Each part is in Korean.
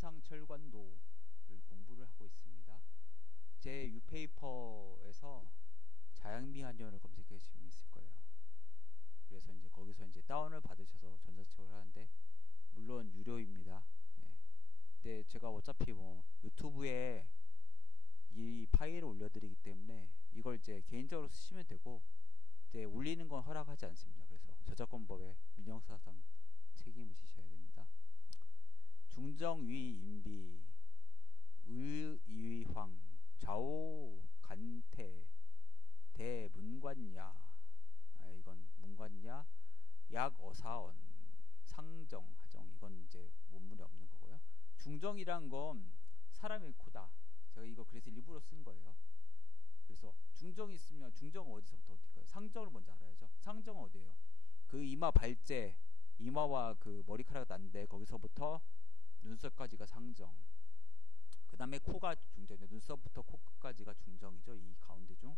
현상철관도를 공부를 하고 있습니다. 제 유페이퍼에서 자양미한연을 검색해 주시면 있을 거예요. 그래서 이제 거기서 이제 다운을 받으셔서 전자책을 하는데 물론 유료입니다. 예. 근데 제가 어차피 뭐 유튜브에 이 파일을 올려드리기 때문에 이걸 이제 개인적으로 쓰시면 되고 이제 올리는 건 허락하지 않습니다. 그래서 저작권법에 민형사상 책임을 지셔야 됩니다. 중정위 인비 의위황 좌우 간태 대문관야 이건 문관야 약어사언 상정 하정 이건 이제 원문에 없는 거고요. 중정이란 건 사람의 코다. 제가 이거 그래서 일부러 쓴 거예요. 그래서 중정이 있으면 중정 어디서부터 어딜까요? 상정을 먼저 알아야죠. 상정은 어디예요? 그 이마 발제 이마와 그 머리카락 난데 거기서부터 눈썹까지가 상정. 그 다음에 코가 중정이죠. 눈썹부터 코끝까지가 중정이죠. 이 가운데 중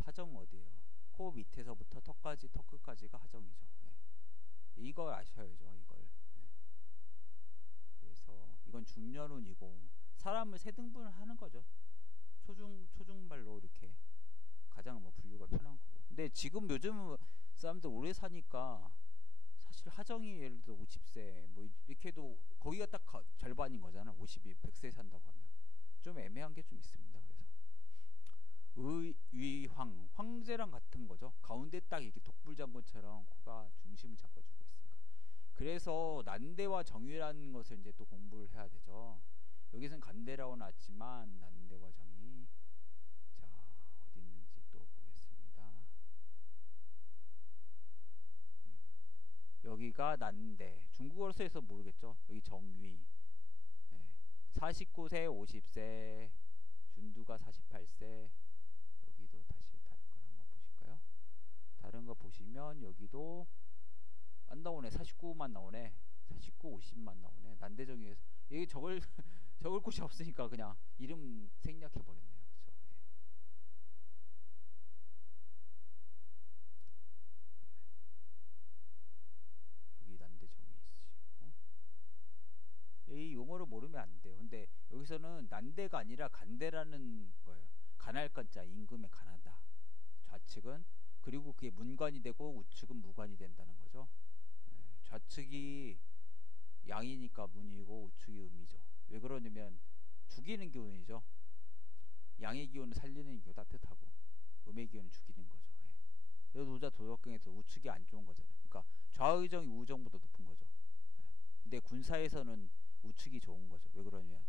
하정 어디예요? 코 밑에서부터 턱까지 턱 끝까지가 하정이죠. 예. 이걸 아셔야죠. 이걸. 예. 그래서 이건 중년운이고 사람을 세 등분을 하는 거죠. 초중발로 이렇게 가장 뭐 분류가 편한 거고. 근데 지금 요즘 사람들 오래 사니까 사실 하정이 예를 들어 50세 뭐 이렇게 해도 거기가 딱 절반인 거잖아. 50이 100세 산다고 하면 좀 애매한 게 좀 있습니다. 그래서 의위황 황제랑 같은 거죠. 가운데 딱 이렇게 독불장군처럼 코가 중심을 잡아주고 있으니까. 그래서 난대와 정의라는 것을 이제 또 공부를 해야 되죠. 여기서는 간대라고 나왔지만 난대와 정의 자 어디 있는지 또 보겠습니다. 여기가 난대. 중국어로 써서 모르겠죠. 여기 정위. 예. 49세 50세 준두가 48세. 여기도 다시 다른 걸 한번 보실까요? 다른 거 보시면 여기도 안 나오네. 49만 나오네. 49, 50만 나오네. 난대정위에서 여기 적을 적을 곳이 없으니까 그냥 이름 생략해 버렸네요. 그렇죠? 예. 여기 난대정위 있으시고 이 용어를 모르면 안 돼요. 근데 여기서는 난대가 아니라 간대라는 거예요. 간할 건자 임금의 간하다. 좌측은 그리고 그게 문관이 되고 우측은 무관이 된다는 거죠. 예. 좌측이 양이니까 문이고 우측이 음이죠. 왜 그러냐면 죽이는 기운이죠. 양의 기운은 살리는 기운 따뜻하고 음의 기운은 죽이는 거죠. 예. 노자 도덕경에서 우측이 안 좋은 거잖아요. 그러니까 좌의정이 우정보다 높은 거죠. 예. 근데 군사에서는 우측이 좋은 거죠. 왜 그러냐면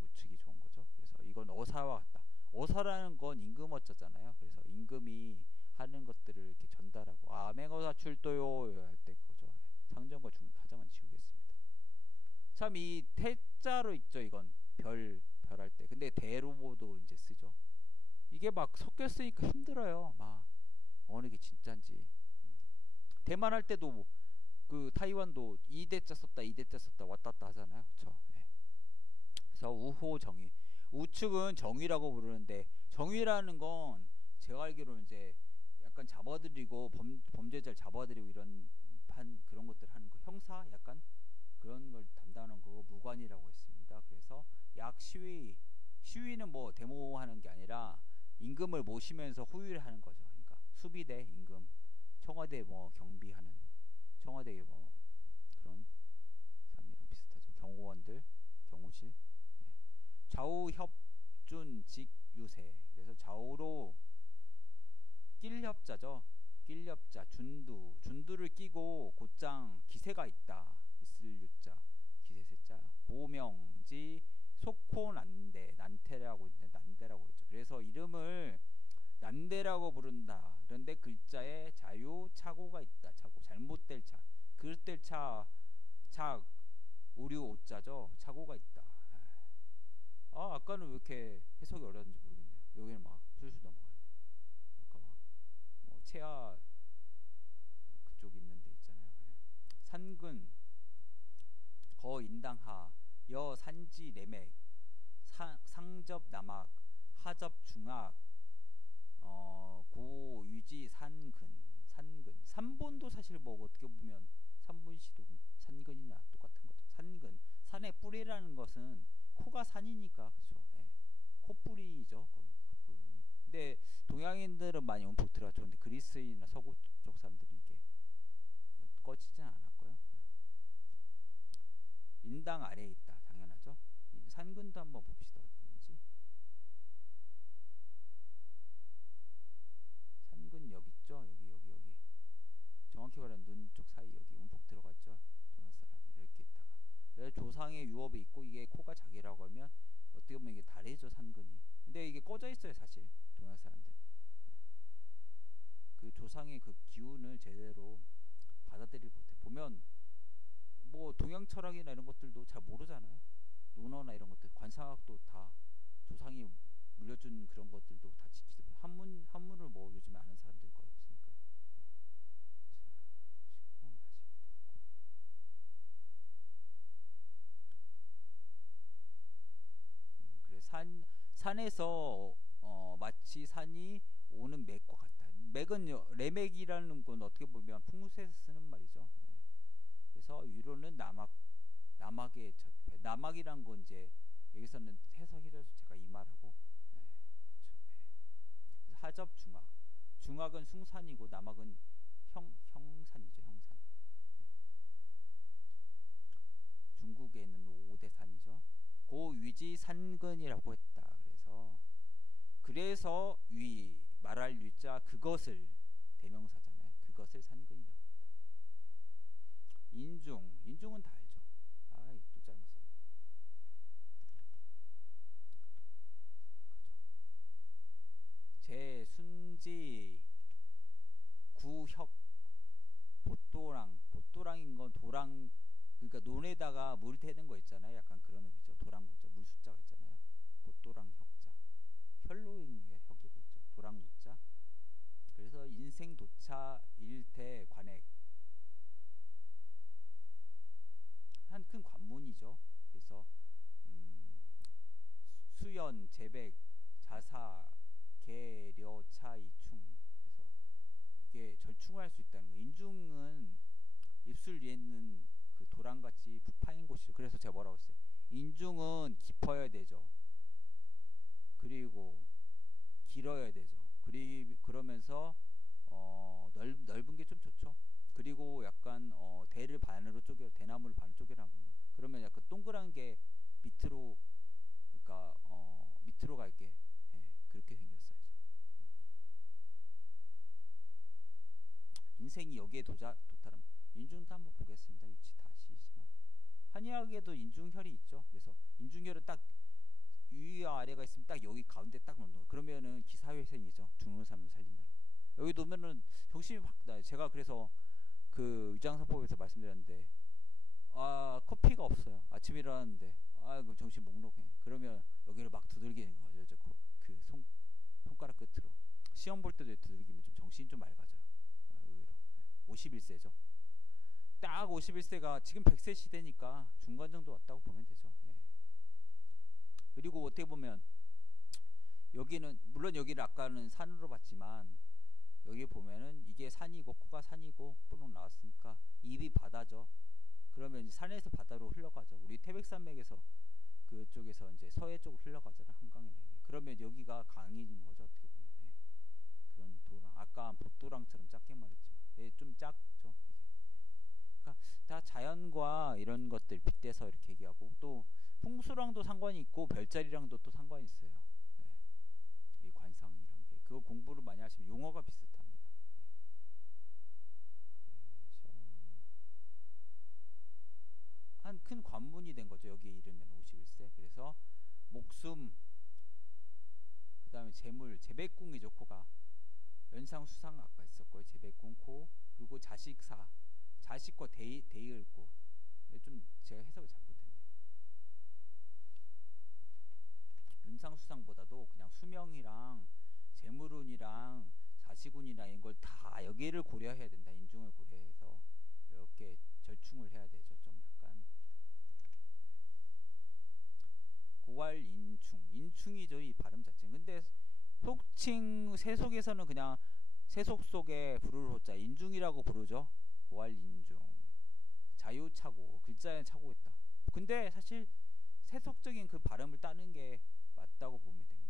우측이 좋은 거죠. 그래서 이건 어사와 같다. 어사라는 건 임금어자잖아요. 그래서 임금이 하는 것들을 이렇게 전달하고 맹어사 출도요 할 때 그거죠. 예. 상정과 가정은 지우겠습니다. 참 이 태자로 있죠. 이건 별할 때. 근데 대로보도 이제 쓰죠. 이게 막 섞여 쓰니까 힘들어요. 막 어느 게 진짠지. 대만 할 때도 뭐 그 타이완도 이대자 썼다 이대자 썼다 왔다 갔다 하잖아요. 그렇죠? 예. 그래서 우호정의. 우측은 정의라고 부르는데 정의라는 건 제가 알기로는 이제 약간 잡아들이고 범죄자를 잡아들이고 이런 그런 것들 하는 거 형사 약간 그런 걸 담당하는 거고 무관이라고 했습니다. 그래서 약 시위는 뭐 데모하는 게 아니라 임금을 모시면서 호위를 하는 거죠. 그러니까 수비대 임금 청와대 뭐 경비하는 청와대 뭐 그런 사람이랑 비슷하죠. 경호원들 경호실 예. 좌우 협준 직유세 그래서 좌우로 낄협자죠. 낄협자 준두를 끼고 곧장 기세가 있다. 있을 유자 기세세자 고명지 속호난대 난태라고 있는데 난대라고 있죠. 그래서 이름을 난대라고 부른다. 그런데 글자에 자유 착오가 있다. 착오 잘못될 차 그릇될 착 오류 오자죠. 착오가 있다. 아까는 왜 이렇게 해석이 어려웠는지 모르겠네요. 여기는 막 술술 넘어가는데 아까 막 뭐 채아 그쪽 있는 데 있잖아요. 산근 거인당하 여산지 내맥 상접 남악 하접 중악 고유지 산근 산본도 사실 뭐 어떻게 보면 산본시도 산근이나 똑같은 거죠. 산근 산의 뿌리라는 것은 코가 산이니까 그죠. 예. 코뿌리죠. 거기 그 부분이. 근데 동양인들은 많이 움푹 들어갔죠. 근데 그리스인이나 서구 쪽 사람들은 이게 꺼지진 않았고요. 인당 아래에 있다. 당연하죠. 이 산근도 한번 봅시다. 어디 있는지. 산근 여기 있죠. 여기. 정확히 말하면 눈 쪽 사이 여기 움푹 들어갔죠. 동양 사람이 이렇게 있다가 조상의 유업이 있고 이게 코가 자기라고 하면 어떻게 보면 이게 다르죠. 산근이. 근데 이게 꺼져 있어요. 사실 동양 사람들. 그 조상의 그 기운을 제대로 받아들이지 못해. 보면 뭐 동양 철학이나 이런 것들도 잘 모르잖아요. 논어나 이런 것들, 관상학도 다 조상이 물려준 그런 것들도 다 지키지 못해. 한문을 뭐 요즘에 아는 사람들이 거의 없으니까요. 자, 씻고 그래 산에서 마치 산이 오는 맥과 같다. 맥은 레맥이라는 건 어떻게 보면 풍수에서 쓰는 말이죠. 예. 그래서 위로는 남악의 젖배. 남악이란 건 이제 여기서는 해석해줘서 제가 이 말하고, 예, 그렇죠. 예. 그래서 하접 중악. 중악은 숭산이고 남악은 형산이죠. 형산. 예. 중국에 있는 5대 산이죠. 고 위지 산근이라고 했다. 그래서 위 말할 위자 그것을 대명사잖아요. 그것을 산근이라고 했다. 인중은 다 알죠. 또 잘못 썼네. 그죠. 제순지 구혁 보또랑인 건 도랑, 그러니까 논에다가 물 태는 거 있잖아요. 약간 그런 의미죠. 도랑구자 물 숫자가 있잖아요. 보또랑 혁자. 혈로인 게 혁이로 있죠. 도랑구자. 그래서 인생 도차 일태 관액 한 큰 관문이죠. 그래서 수연, 재백, 자사, 계려, 차이충. 그래서 이게 절충을 할 수 있다는 거. 인중은 입술 위에 있는 그 도랑같이 파인 곳이죠. 그래서 제가 뭐라고 했어요. 인중은 깊어야 되죠. 그리고 길어야 되죠. 그러면서 넓은 게 좀 좋죠. 그리고 약간 대를 반으로 쪼개, 대나무를 반으로 쪼개라는 건가. 그러면 약간 동그란 게 밑으로, 그러니까 밑으로 갈게. 예, 그렇게 생겼어요. 인생이 여기에 도달하면 인중도 한번 보겠습니다. 위치 다 아시지만 한의학에도 인중혈이 있죠. 그래서 인중혈은 딱 위와 아래가 있으면 딱 여기 가운데 딱 놓는 거. 그러면은 기사회생이죠. 죽는 사람을 살린다는 거. 여기 놓으면은 정신이 확 나요. 제가 그래서 그 위장사법에서 말씀드렸는데 커피가 없어요. 아침에 일어났는데 그럼 정신 몽롱해. 그러면 여기를 막 두들기는 거죠. 그 손가락 끝으로 시험 볼 때도 두들기면 좀 정신이 좀 맑아져요. 의외로. 51세죠. 딱 51세가 지금 100세 시대니까 중간 정도 왔다고 보면 되죠. 예. 그리고 어떻게 보면 여기는 물론 여기를 아까는 산으로 봤지만 여기 보면은 이게 산이고 코가 산이고 뽀록 나왔으니까 입이 바다죠. 그러면 이제 산에서 바다로 흘러가죠. 우리 태백산맥에서 그쪽에서 이제 서해 쪽으로 흘러가잖아. 한강이나 이게. 그러면 여기가 강인 거죠. 어떻게 보면. 예. 그런 도랑, 아까 봇도랑처럼 작게 말했지만 좀 작죠. 이게. 그러니까 다 자연과 이런 것들 빗대서 이렇게 얘기하고 또 풍수랑도 상관이 있고 별자리랑도 또 상관이 있어요. 예. 이 관상이란 게 그거 공부를 많이 하시면 용어가 비슷합니다. 예. 한 큰 관문이 된 거죠. 여기에 이르면 51세. 그래서 목숨, 그 다음에 재물, 재백궁이죠. 코가 연상수상 아까 있었고요. 재백궁, 코, 그리고 자식사, 자식과 대의을꽃. 좀 제가 해석을 잘못했네. 연상수상보다도 그냥 수명이랑 재물운이랑 자식운이랑 이런 걸 다 여기를 고려해야 된다. 인중을 고려해서 이렇게 절충을 해야 되죠. 좀 약간 고활인충, 인충이죠. 이 발음 자체는. 근데 속칭 세속에서는 그냥 세속 속에 부를 호자 인중이라고 부르죠. 고활인중. 자유차고, 글자에 차고 있다. 근데 사실 세속적인 그 발음을 따는 게 맞다고 보면 됩니다.